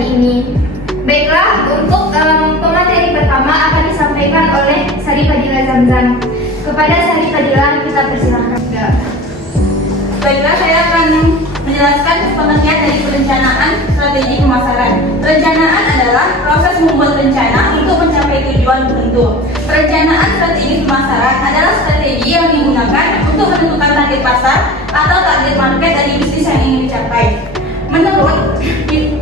hari ini. Baiklah, untuk pemateri pertama akan disampaikan oleh Sari Fadila Zamzam. Kepada Sari Fadila kita persilahkan. Baiklah, saya akan menjelaskan pengertian dari perencanaan strategi pemasaran. Perencanaan adalah proses membuat rencana untuk mencapai tujuan tertentu. Perencanaan strategi pemasaran adalah strategi yang digunakan untuk menentukan target pasar atau target market dari bisnis yang ingin dicapai. Menurut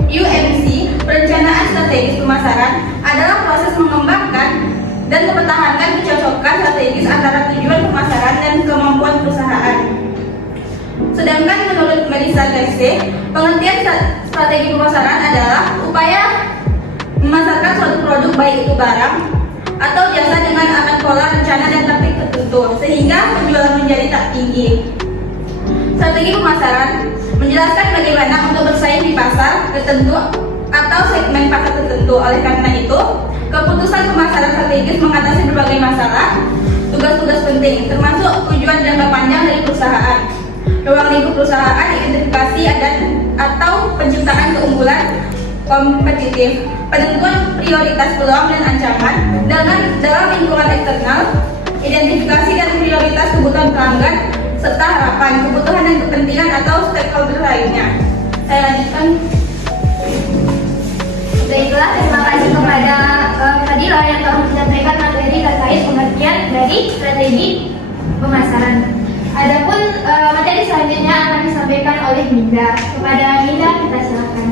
UMC, perencanaan strategis pemasaran adalah proses mengembangkan dan mempertahankan kecocokan strategis antara tujuan pemasaran dan kemampuan perusahaan. Sedangkan menurut Melissa Garce, pengertian strategi pemasaran adalah upaya memasarkan suatu produk baik itu barang atau jasa dengan akan pola rencana dan taktik tertentu sehingga penjualan menjadi tak tinggi. Strategi pemasaran menjelaskan bagaimana untuk bersaing di pasar tertentu atau segmen pasar tertentu. Oleh karena itu, keputusan pemasaran strategis mengatasi berbagai masalah, tugas-tugas penting, termasuk tujuan jangka panjang dari perusahaan, ruang lingkup perusahaan, identifikasi atau penciptaan keunggulan kompetitif, penentuan prioritas peluang dan ancaman dalam lingkungan eksternal, identifikasi dan prioritas kebutuhan pelanggan, serta harapan, kebutuhan dan kepentingan atau stakeholder lainnya. Saya lanjutkan. Baiklah, terima kasih kepada Fadila yang telah menyampaikan materi terkait pengertian dari strategi pemasaran. Adapun materi selanjutnya akan disampaikan oleh Minda. Kepada Minda kita silakan.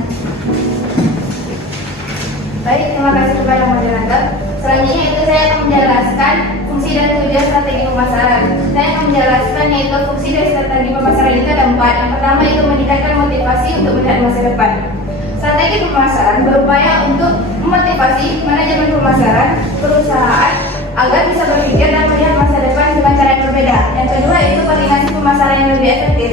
Baik, terima kasih kepada moderator. Selanjutnya itu saya akan menjelaskan fungsi dan tujuan strategi pemasaran. Saya akan menjelaskan yaitu fungsi dari strategi pemasaran itu ada 4. Yang pertama itu meningkatkan motivasi untuk melihat masa depan. Strategi pemasaran berupaya untuk memotivasi manajemen pemasaran perusahaan agar bisa berpikir dan melihat masa depan dengan cara yang berbeda. Yang kedua itu koordinasi pemasaran yang lebih efektif.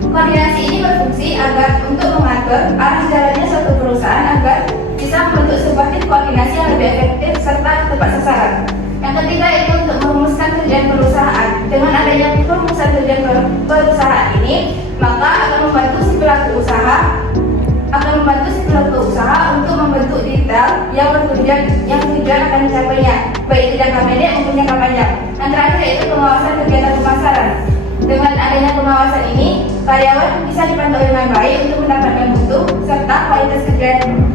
Koordinasi ini berfungsi agar untuk mengatur arah jalannya suatu perusahaan agar bisa membentuk sebuah tim koordinasi yang lebih efektif serta tepat sasaran. Yang ketiga itu untuk merumuskan tujuan perusahaan. Dengan adanya perumusan tujuan perusahaan ini, maka akan membantu si pelaku usaha untuk membentuk detail yang tujuan akan dicapainya, baik itu jangka pendek maupun jangka panjang. Yang terakhir yaitu pengawasan kegiatan pemasaran. Dengan adanya pengawasan ini, karyawan bisa dipantau dengan baik untuk mendapatkan mutu serta kualitas kerja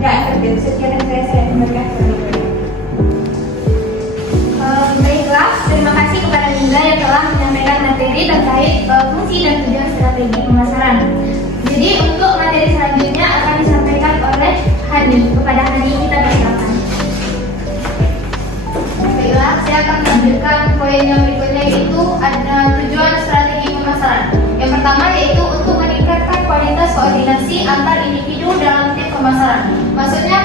yang efektif. Sekian yang saya sampaikan. Baiklah, terima kasih kepada Minda yang telah menyampaikan materi terkait fungsi dan tujuan strategi pemasaran. Jadi untuk materi selanjutnya akan disampaikan oleh Hani. Kepada Hani kita persilakan. Baiklah, saya akan melanjutkan poin yang berikutnya yaitu ada tujuan strategi pemasaran. Yang pertama yaitu untuk meningkatkan kualitas koordinasi antar individu dalam tim pemasaran. Maksudnya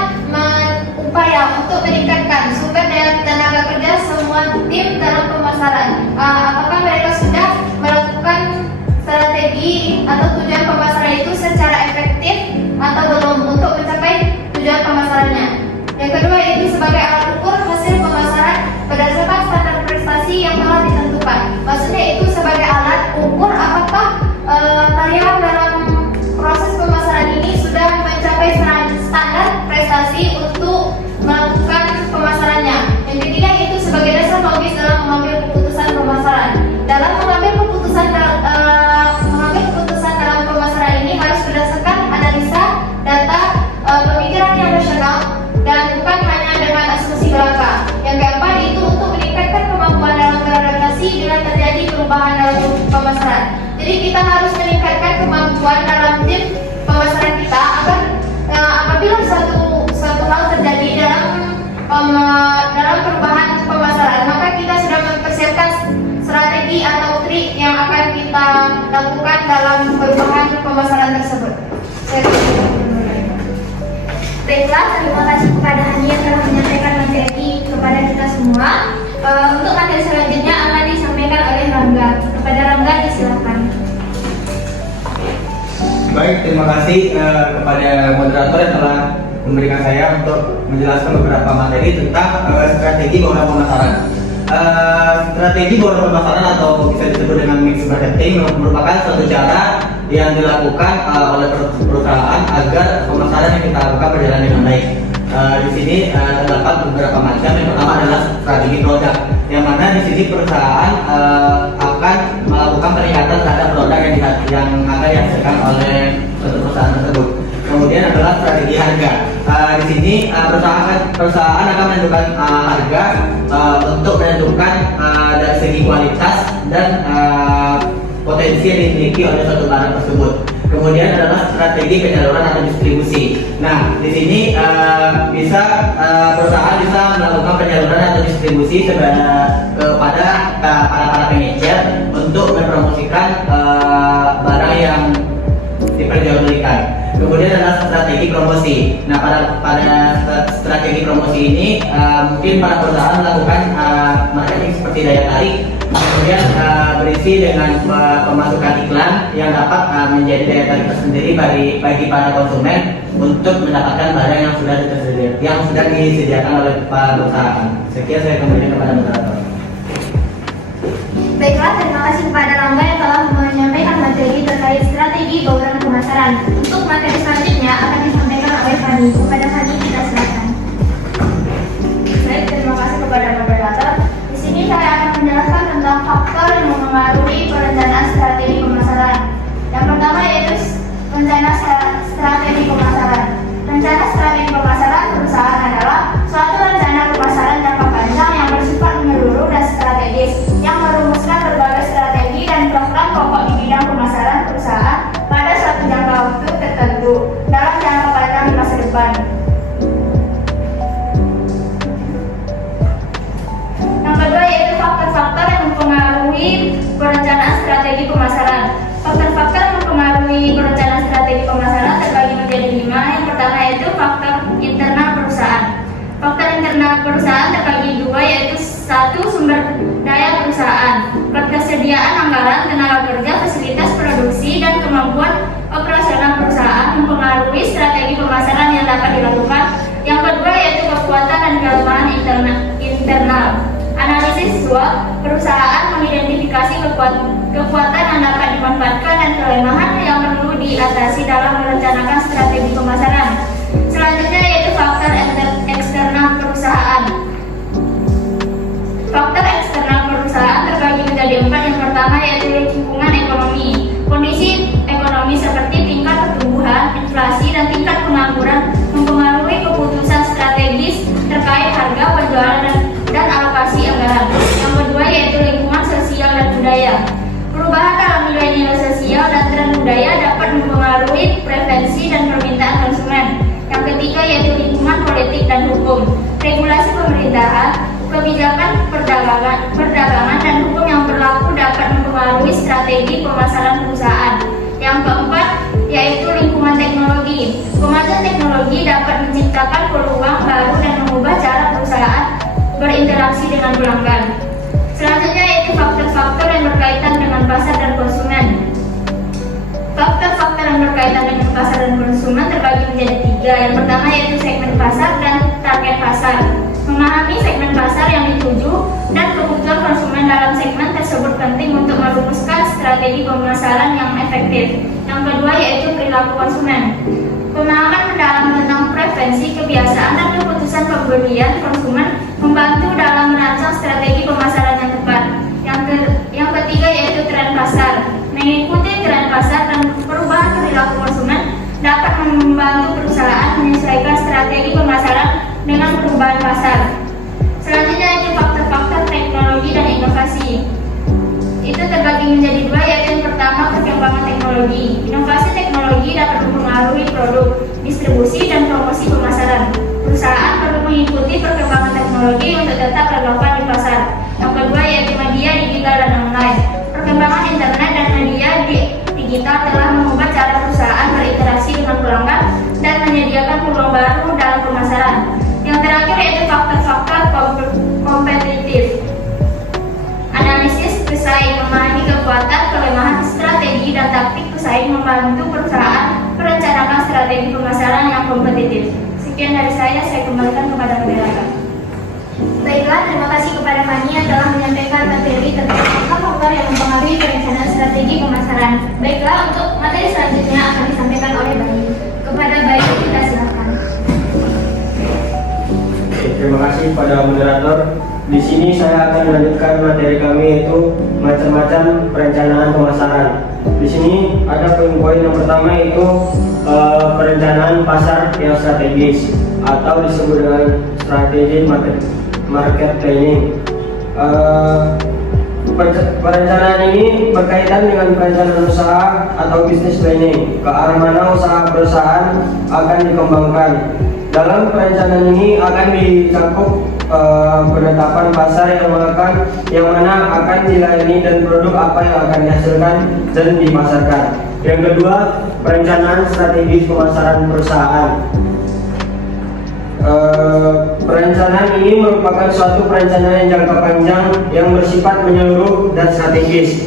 upaya untuk meningkatkan sumber daya tenaga kerja semua tim dalam pemasaran. Apakah mereka sudah melakukan strategi atau tujuan pemasaran itu secara efektif atau belum untuk mencapai tujuan pemasarannya. Yang kedua yaitu sebagai alat ukur hasil pemasaran berdasarkan standar prestasi yang telah ditentukan. Maksudnya itu sebagai alat ukur apakah karyawan dalam proses pemasaran ini sudah mencapai standar prestasi untuk melakukan pemasarannya. Yang ketiga itu sebagai dasar logis dalam mengambil keputusan pemasaran. Dalam mengambil keputusan dalam pemasaran ini harus berdasarkan analisa data pemikiran yang rasional dan bukan hanya dengan asumsi belaka. Yang keempat itu untuk meningkatkan kemampuan dalam beradaptasi bila terjadi perubahan dalam pemasaran. Jadi kita harus meningkatkan kemampuan dalam tim pemasaran kita agar apabila suatu hal terjadi dalam perubahan pemasaran, maka kita sudah mempersiapkan strategi atau trik yang akan kita lakukan dalam perubahan pemasaran tersebut. Baiklah, terima kasih kepada Hani yang telah menyampaikan materi kepada kita semua. Untuk materi selanjutnya akan disampaikan oleh Rangga. Kepada Rangga disilakan. Baik, terima kasih kepada moderator yang telah memberikan saya untuk menjelaskan beberapa materi tentang strategi bauran pemasaran. Strategi bauran pemasaran atau bisa disebut dengan mix marketing merupakan suatu cara yang dilakukan oleh perusahaan agar pemasaran yang kita lakukan berjalan dengan baik. Di sini terdapat beberapa macam. Yang pertama adalah strategi produk, yang mana di sini perusahaan akan melakukan peningkatan terhadap produk yang akan dihasilkan oleh suatu perusahaan tersebut. Kemudian adalah strategi harga. Di sini perusahaan akan menentukan harga untuk menentukan dari segi kualitas dan potensi yang dimiliki oleh suatu barang tersebut. Kemudian adalah strategi penyaluran atau distribusi. Nah, di sini perusahaan bisa melakukan penyaluran atau distribusi kepada para pengecer untuk mempromosikan barang yang diperjualbelikan. Kemudian adalah strategi promosi. Nah, pada strategi promosi ini mungkin para perusahaan melakukan marketing seperti daya tarik, kemudian berisi dengan pemasukan iklan yang dapat menjadi daya tarik tersendiri bagi para konsumen untuk mendapatkan barang yang sudah disediakan oleh perusahaan. Sekian, saya kembalikan kepada moderator. Baiklah, terima kasih kepada Rangga yang telah menyampaikan materi terkait strategi bauran pemasaran. Untuk materi selanjutnya akan disampaikan oleh Fani. Kepada Fani, kita silakan. Baik, terima kasih kepada moderator. Di sini saya akan menjelaskan tentang faktor yang memengaruhi perencanaan strategi pemasaran. Yang pertama yaitu rencana strategi pemasaran. Rencana strategi pemasaran perusahaan adalah suatu rencana pemasaran jangka panjang yang bersifat menyeluruh dan strategis, yang merumuskan berbagai strategi dan program pokok di bidang pemasaran perusahaan pada suatu jangka waktu tertentu dalam jangka panjang di masa depan. Yang kedua yaitu faktor-faktor yang mempengaruhi perencanaan strategi pemasaran. Faktor-faktor yang mempengaruhi perencanaan strategi pemasaran terbagi menjadi 5. Yang pertama yaitu faktor internal perusahaan. Faktor internal perusahaan terbagi 2, yaitu 1. Sumber daya perusahaan, ketersediaan anggaran, tenaga kerja, fasilitas produksi, dan kemampuan operasional perusahaan mempengaruhi strategi pemasaran yang dapat dilakukan. Yang kedua yaitu kekuatan dan kelemahan internal. Analisis SWOT, perusahaan mengidentifikasi kekuatan yang dapat dimanfaatkan dan kelemahan yang perlu diatasi dalam merencanakan strategi pemasaran. Selanjutnya yaitu faktor eksternal perusahaan. Faktor eksternal perusahaan terbagi menjadi 4. Yang pertama yaitu lingkungan ekonomi. Kondisi ekonomi seperti tingkat pertumbuhan, inflasi, dan tingkat pengangguran mempengaruhi keputusan strategis terkait harga, penjualan, dan alokasi anggaran. Yang kedua yaitu lingkungan sosial dan budaya. Perubahan dalam nilai-nilai sosial dan tren budaya dapat mempengaruhi preferensi dan permintaan konsumen. Yang ketiga yaitu lingkungan politik dan hukum. Regulasi pemerintahan, kebijakan perdagangan, dan hukum yang berlaku dapat mempengaruhi strategi pemasaran perusahaan. Yang keempat yaitu lingkungan teknologi. Kemajuan teknologi dapat menciptakan peluang baru dan mengubah cara perusahaan berinteraksi dengan pelanggan. Selanjutnya yaitu faktor-faktor yang berkaitan dengan pasar dan konsumen. Faktor-faktor yang berkaitan dengan pasar dan konsumen terbagi menjadi 3. Yang pertama yaitu segmen pasar dan target pasar. Memahami segmen pasar yang dituju dan kebutuhan konsumen dalam segmen tersebut penting untuk merumuskan strategi pemasaran yang efektif. Yang kedua yaitu perilaku konsumen. Pemahaman mendalam tentang preferensi, kebiasaan, dan keputusan pembelian konsumen membantu dalam merancang strategi pemasaran yang tepat. Yang ketiga yaitu tren pasar. Mengikuti tren pasar dan perubahan perilaku konsumen dapat membantu perusahaan menyesuaikan strategi pemasaran dengan perubahan pasar. Selanjutnya yaitu faktor-faktor teknologi dan inovasi. Itu terbagi menjadi 2, yaitu yang pertama perkembangan teknologi. Inovasi teknologi dapat mempengaruhi produk, distribusi, dan promosi pemasaran. Perusahaan perlu mengikuti perkembangan teknologi untuk tetap relevan di pasar. Yang kedua yaitu media digital dan online. Perkembangan internet dan media digital telah mengubah cara perusahaan berinteraksi dengan pelanggan dan menyediakan peluang baru dalam pemasaran. Yang terakhir yaitu faktor-faktor kompetitif. Analisis pesaing, memahami kekuatan, kelemahan, strategi, dan taktik pesaing membantu perusahaan merencanakan strategi pemasaran yang kompetitif. Sekian dari saya kembalikan kepada moderator. Baiklah, terima kasih kepada Fani yang telah menyampaikan materi terkait faktor-faktor yang mempengaruhi perencanaan strategi pemasaran. Baiklah, untuk materi selanjutnya akan disampaikan oleh Bayu. Kepada Bayu, kita silakan. Terima kasih pada moderator. Di sini saya akan melanjutkan materi kami, yaitu macam-macam perencanaan pemasaran. Di sini ada poin-poin yang pertama, yaitu perencanaan pasar yang strategis atau disebut dengan strategi market planning. Perencanaan ini berkaitan dengan perencanaan usaha atau business planning, ke arah mana usaha perusahaan akan dikembangkan. Dalam perencanaan ini akan dicakup penetapan pasar yang mana akan dilayani dan produk apa yang akan dihasilkan dan dipasarkan. Yang kedua, perencanaan strategis pemasaran perusahaan. Perencanaan ini merupakan suatu perencanaan jangka panjang yang bersifat menyeluruh dan strategis,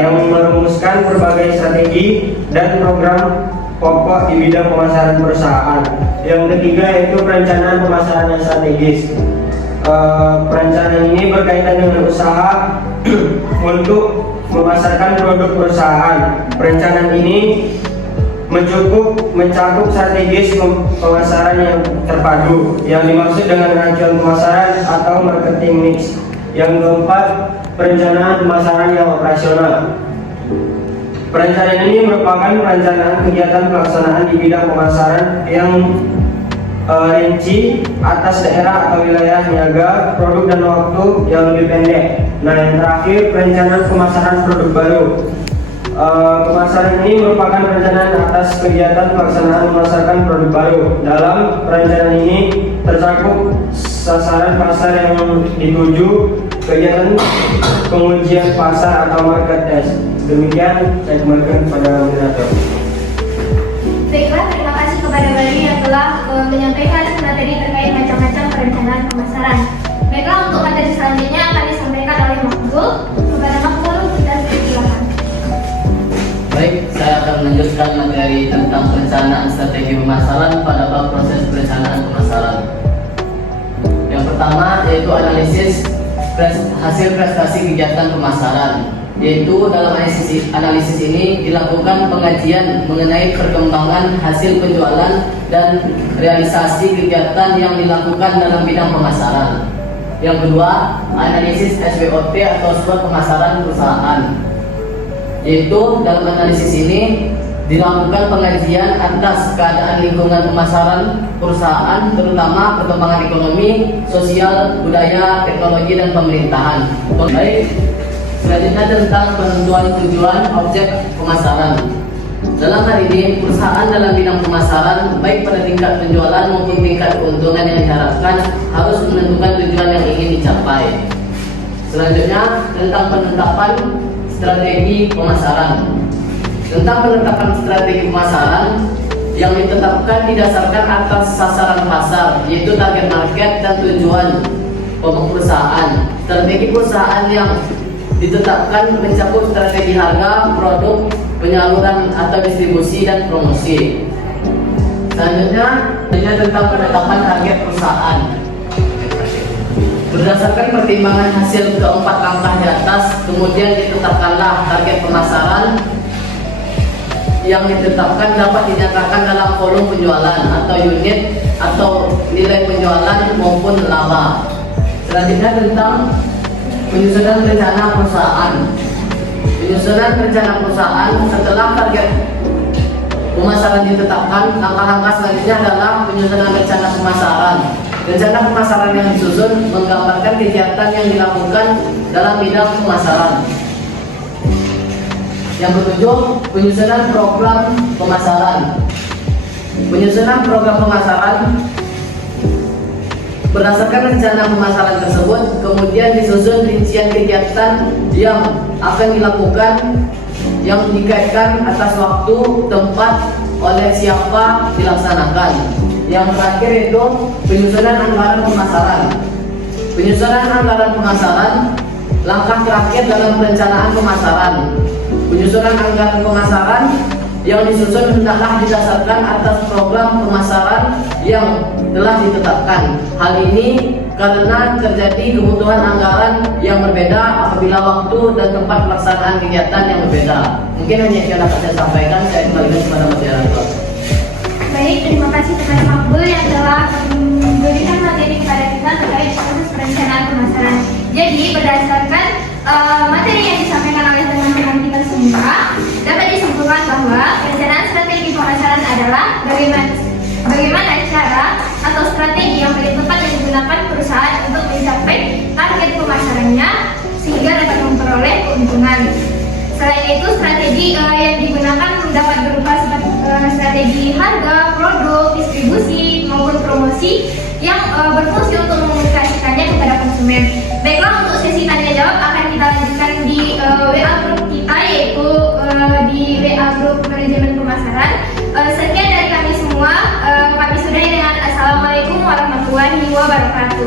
yang merumuskan berbagai strategi dan program pokok di bidang pemasaran perusahaan. Yang ketiga yaitu perencanaan pemasaran yang strategis. Perencanaan ini berkaitan dengan usaha untuk memasarkan produk perusahaan. Perencanaan ini mencakup strategis pemasaran yang terpadu, yang dimaksud dengan acuan pemasaran atau marketing mix. Yang keempat, perencanaan pemasaran yang operasional. Perencanaan ini merupakan perencanaan kegiatan pelaksanaan di bidang pemasaran yang rinci atas daerah atau wilayah niaga, produk dan waktu yang lebih pendek. Nah, yang terakhir, perencanaan pemasaran produk baru. Pemasaran ini merupakan perencanaan atas kegiatan pelaksanaan memasarkan produk baru. Dalam perencanaan ini tercakup sasaran pasar yang dituju, kegiatan pengujian pasar atau market test. Demikian saya kembalikan kepada moderator. Baiklah, terima kasih kepada Bayu yang telah menyampaikan materi terkait macam-macam perencanaan pemasaran. Baiklah, untuk materi selanjutnya akan disampaikan oleh Makbul. Kepada Makbul, kita silakan. Baik, saya akan melanjutkan materi tentang perencanaan strategi pemasaran pada bab proses perencanaan pemasaran. Yang pertama yaitu analisis hasil prestasi kegiatan pemasaran, yaitu dalam analisis ini dilakukan pengajian mengenai perkembangan hasil penjualan dan realisasi kegiatan yang dilakukan dalam bidang pemasaran. Yang kedua, analisis SWOT atau SWOT pemasaran perusahaan, yaitu dalam analisis ini dilakukan pengajian atas keadaan lingkungan pemasaran perusahaan, terutama perkembangan ekonomi, sosial, budaya, teknologi, dan pemerintahan. Baik, selanjutnya tentang penentuan tujuan objek pemasaran. Dalam hal ini, perusahaan dalam bidang pemasaran, baik pada tingkat penjualan maupun tingkat keuntungan yang diharapkan, harus menentukan tujuan yang ingin dicapai. Selanjutnya, tentang penetapan strategi pemasaran. Tentang penetapan strategi pemasaran yang ditetapkan didasarkan atas sasaran pasar, yaitu target market dan tujuan perusahaan. Strategi perusahaan yang ditetapkan mencakup strategi harga, produk, penyaluran atau distribusi, dan promosi. Selanjutnya tentang penetapan target perusahaan. Berdasarkan pertimbangan hasil keempat langkah di atas, kemudian ditetapkanlah target pemasaran yang ditetapkan dapat dinyatakan dalam volume penjualan atau unit atau nilai penjualan maupun laba. Selanjutnya tentang penyusunan rencana perusahaan. Penyusunan rencana perusahaan setelah target pemasaran ditetapkan, langkah-langkah selanjutnya adalah penyusunan rencana pemasaran. Rencana pemasaran yang disusun menggambarkan kegiatan yang dilakukan dalam bidang pemasaran. Yang ketujuh, penyusunan program pemasaran. Penyusunan program pemasaran berdasarkan rencana pemasaran tersebut, kemudian disusun rincian kegiatan yang akan dilakukan yang dikaitkan atas waktu, tempat, oleh siapa dilaksanakan. Yang terakhir itu penyusunan anggaran pemasaran. Penyusunan anggaran pemasaran, langkah terakhir dalam perencanaan pemasaran. Penyusunan anggaran pemasaran yang disusun hendaklah didasarkan atas program pemasaran yang telah ditetapkan. Hal ini karena terjadi kebutuhan anggaran yang berbeda apabila waktu dan tempat pelaksanaan kegiatan yang berbeda. Mungkin hanya itu yang dapat saya sampaikan. Saya kembalikan kepada moderator. Baik, terima kasih kepada Makbul yang telah memberikan materi kepada kita terkait proses perencanaan pemasaran. Jadi berdasarkan materi yang disampaikan oleh teman-teman kita semua, dapat disimpulkan bahwa perencanaan strategi pemasaran adalah bagaimana cara atau strategi yang paling tepat yang digunakan perusahaan untuk mencapai target pemasarannya sehingga dapat memperoleh keuntungan. Selain itu, strategi yang digunakan dapat berupa strategi harga, produk, distribusi, maupun promosi yang berfungsi untuk mengomunikasikannya kepada konsumen. Baiklah, untuk sesi tanya jawab akan kita lanjutkan di WA group kita, yaitu di WA group manajemen pemasaran. Sekian dari kami semua. Kami sudahi dengan Assalamualaikum warahmatullahi wabarakatuh.